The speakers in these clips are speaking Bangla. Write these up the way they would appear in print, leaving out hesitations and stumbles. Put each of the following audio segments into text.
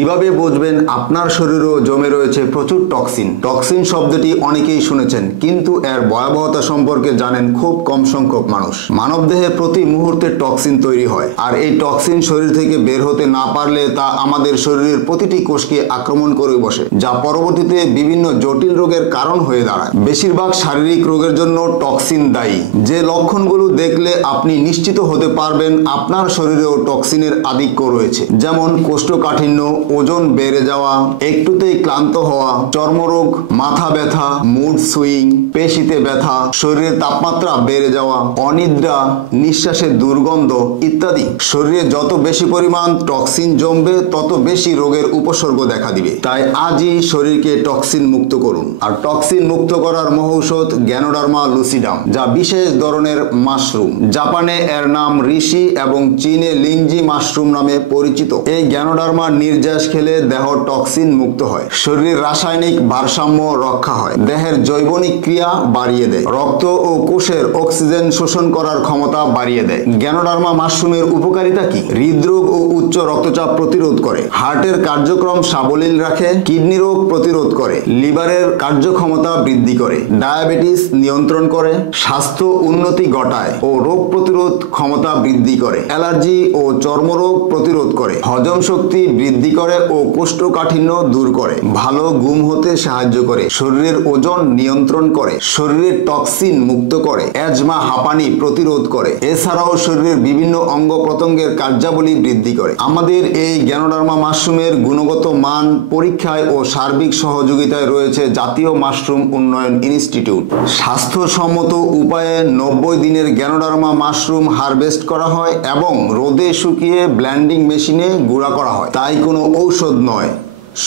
কিভাবে বুঝবেন আপনার শরীরেও জমে রয়েছে প্রচুর টক্সিন? টক্সিন শব্দটি অনেকেই শুনেছেন, কিন্তু এর ভয়াবহতা সম্পর্কে জানেন খুব কম সংখ্যক মানুষ। মানবদেহে প্রতি মুহূর্তে টক্সিন তৈরি হয়, আর এই টক্সিন শরীর থেকে বের হতে না পারলে তা আমাদের শরীরের প্রতিটি কোষকে আক্রমণ করে বসে, যা পরবর্তীতে বিভিন্ন জটিল রোগের কারণ হয়ে দাঁড়ায়। বেশিরভাগ শারীরিক রোগের জন্য টক্সিন দায়ী। যে লক্ষণগুলো দেখলে আপনি নিশ্চিত হতে পারবেন আপনার শরীরেও টক্সিনের আধিক্য রয়েছে, যেমন কোষ্ঠকাঠিন্য, ওজন বেড়ে যাওয়া, একটুতেই ক্লান্ত হওয়া, চর্মরোগ, মাথা ব্যথা, মুড সুইং, পেশিতে ব্যথা, শরীরের তাপমাত্রা বেড়ে যাওয়া, অনিদ্রা, নিঃশ্বাসের দুর্গন্ধ ইত্যাদি। শরীরে যত বেশি পরিমাণ টক্সিন জমবে তত বেশি রোগের উপসর্গ দেখা দিবে। তাই আজই শরীরকে টক্সিন মুক্ত করুন। আর টক্সিন মুক্ত করার মহৌষধ গ্যানোডার্মা লুসিডাম, যা বিশেষ ধরনের মাশরুম। জাপানে এর নাম ঋষি এবং চীনে লিঞ্জি মাশরুম নামে পরিচিত। এই গ্যানোডার্মা নির্যাস খেলে দেহ টক্সিন মুক্ত হয়, শরীরের রাসায়নিক ভারসাম্য রক্ষা হয়, দেহের জৈবনিক ক্রিয়া বাড়িয়ে দেয়, রক্ত ও কোষের অক্সিজেন শোষণ করার ক্ষমতা বাড়িয়ে দেয়। গ্যানোডার্মা মাশরুমের উপকারিতা কি? হৃদরোগ ও উচ্চ রক্তচাপ প্রতিরোধ করে, হার্টের কার্যক্রম সাবলীল রাখে, কিডনি রোগ প্রতিরোধ করে, লিভারের কার্যক্ষমতা বৃদ্ধি করে, ডায়াবেটিস নিয়ন্ত্রণ করে, স্বাস্থ্য উন্নতি ঘটায় ও রোগ প্রতিরোধ ক্ষমতা বৃদ্ধি করে, অ্যালার্জি ও চর্মরোগ প্রতিরোধ করে, হজম শক্তি বৃদ্ধি করে ও কোষ্ঠকাঠিন্য দূর করে, ভালো ঘুম হতে সাহায্য করে, শরীরের ওজন নিয়ন্ত্রণ করে, শরীরের টক্সিন মুক্ত করে, অ্যাজমা হাঁপানি প্রতিরোধ করে। এছাড়াও শরীরের বিভিন্ন অঙ্গ প্রত্যঙ্গের কার্যাবলী বৃদ্ধি করে। আমাদের এই গ্যানোডার্মা মাশরুমের গুণগত মান পরীক্ষায় ও সার্বিক সহযোগিতায় রয়েছে জাতীয় মাশরুম উন্নয়ন ইনস্টিটিউট। স্বাস্থ্যসম্মত উপায়ে 90 দিনের গ্যানোডার্মা মাশরুম হারভেস্ট করা হয় এবং রোদে শুকিয়ে ব্লেন্ডিং মেশিনে গুঁড়া করা হয়। তাই কোনো ঔষধ নয়,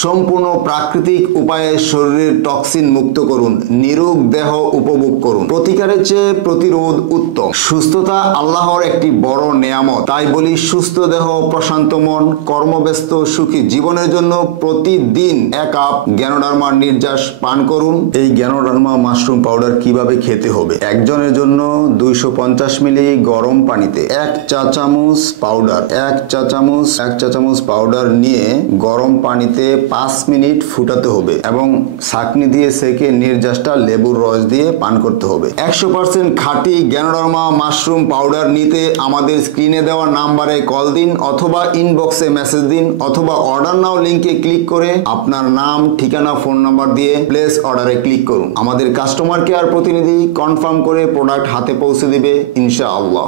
সম্পূর্ণ প্রাকৃতিক উপায়ে শরীরের টক্সিন মুক্ত করুন, নিরোগ দেহ উপভোগ করুন। প্রতিকারের চেয়ে প্রতিরোধ উত্তম। সুস্থতা আল্লাহর একটি বড় নেয়ামত। তাই বলি, সুস্থ দেহ, প্রশান্ত মন, কর্মব্যস্ত সুখী জীবনের জন্য প্রতিদিন 1 কাপ গ্যানোডার্মা নির্যাস পান করুন। এই গ্যানোডার্মা মাশরুম পাউডার কিভাবে খেতে হবে? একজনের জন্য 250 মিলি গরম পানিতে 1 চা চামচ পাউডার নিয়ে গরম পানিতে 5 মিনিট ফুটাতে হবে এবং ছাঁকনি দিয়ে সেকে নির্যাসটা লেবুর রস দিয়ে পান করতে হবে। 100% খাঁটি গ্যানোডার্মা মাশরুম পাউডার নিতে আমাদের স্ক্রিনে দেওয়া নাম্বারে কল দিন, অথবা ইনবক্সে মেসেজ দিন, অথবা অর্ডার নাও লিংকে ক্লিক করে আপনার নাম, ঠিকানা, ফোন নাম্বার দিয়ে প্লেস অর্ডারে ক্লিক করুন। আমাদের কাস্টমার কেয়ার প্রতিনিধি কনফার্ম করে প্রোডাক্ট হাতে পৌঁছে দিবে ইনশাআল্লাহ।